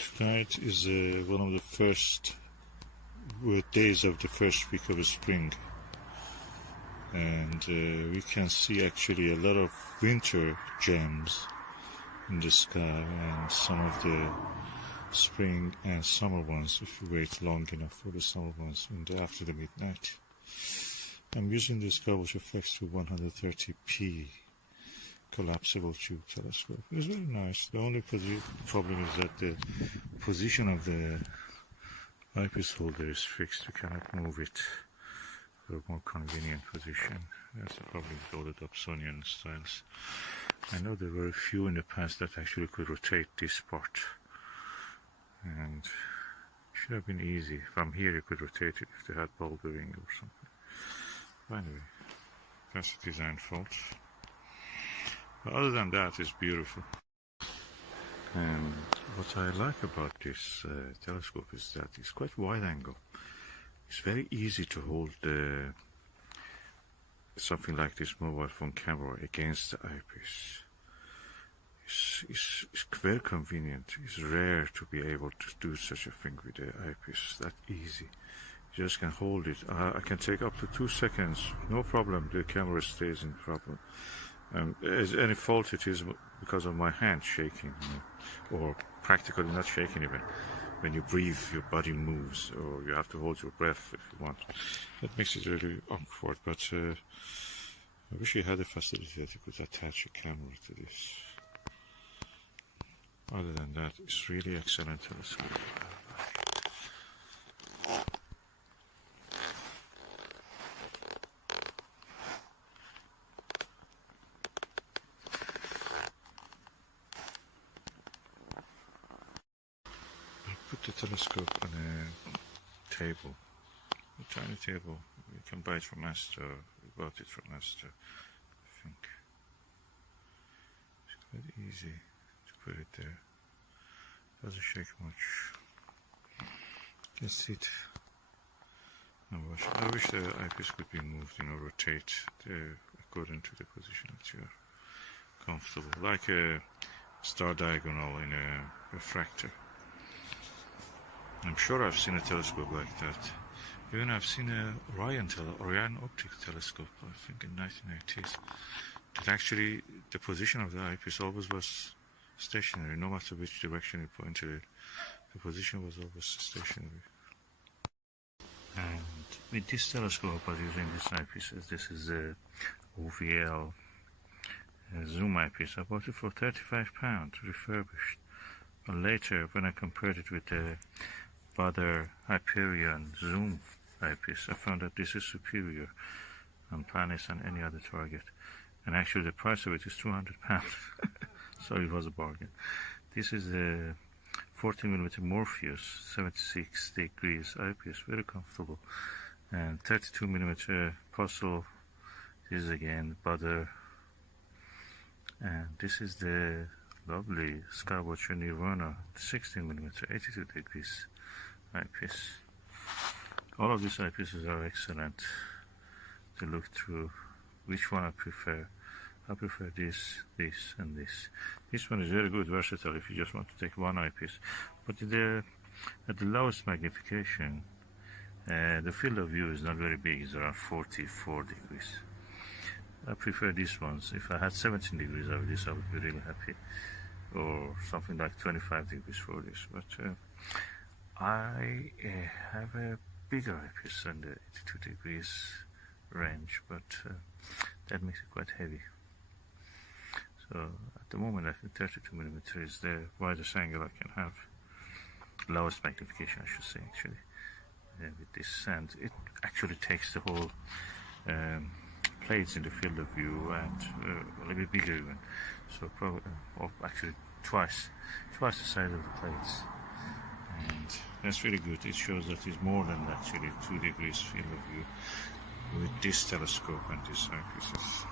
Tonight is one of the first days of the first week of spring, and we can see actually a lot of winter gems in the sky and some of the spring and summer ones if you wait long enough for the summer ones after the midnight. I'm using the Skywatcher Flextube 130p collapsible tube telescope. It's very nice. The only problem is that the position of the eyepiece holder is fixed. You cannot move it for a more convenient position. That's the problem with all the Dobsonian styles. I know there were a few in the past that actually could rotate this part, and it should have been easy. From here you could rotate it if they had ball bearing or something. But anyway, that's a design fault. But other than that, it's beautiful. And what I like about this telescope is that it's quite wide angle. It's very easy to hold something like this mobile phone camera against the eyepiece. It's very convenient. It's rare to be able to do such a thing with the eyepiece that easy. You just can hold it. I can take up to 2 seconds, no problem. The camera stays in problem. Any fault it is because of my hand shaking, or practically not shaking even. When you breathe, your body moves, or you have to hold your breath if you want. That makes it really awkward, but I wish you had a facility that you could attach a camera to this. Other than that, it's really excellent telescope. Put the telescope on a table, a tiny table. You can buy it from Astor. We bought it from Astor, I think. It's quite easy to put it there. Doesn't shake much. Just sit and watch. I wish the eyepiece could be moved, rotate according to the position that you're comfortable, like a star diagonal in a refractor. I'm sure I've seen a telescope like that. Even I've seen a Orion optic telescope, I think in 1980s. That actually the position of the eyepiece always was stationary, no matter which direction you pointed it. The position was always stationary. And with this telescope, I was using this eyepiece. This is a OVL zoom eyepiece. I bought it for £35, refurbished. But later, when I compared it with the Other Hyperion zoom eyepiece, I found that this is superior on planets and any other target. And actually the price of it is £200. So it was a bargain. This is a 14mm Morpheus 76 degrees eyepiece, very comfortable. And 32mm Plossl. This is again Butter. And this is the lovely Skywatcher Nirvana 16mm 82 degrees eyepiece. All of these eyepieces are excellent to look through. Which one I prefer? I prefer this, this, and this. This one is very good, versatile if you just want to take one eyepiece. But at the lowest magnification, the field of view is not very big. It's around 44 degrees. I prefer these ones. If I had 17 degrees of this, I would be really happy. Or something like 25 degrees for this. But I have a bigger eyepiece than the 82 degrees range, but that makes it quite heavy. So at the moment I think 32mm is the widest angle I can have. Lowest magnification I should say actually. With this, and it actually takes the whole plates in the field of view and a little bit bigger even. So probably, or actually twice the size of the plates. And that's really good. It shows that it's more than actually 2 degrees field of view with this telescope and these eyepieces.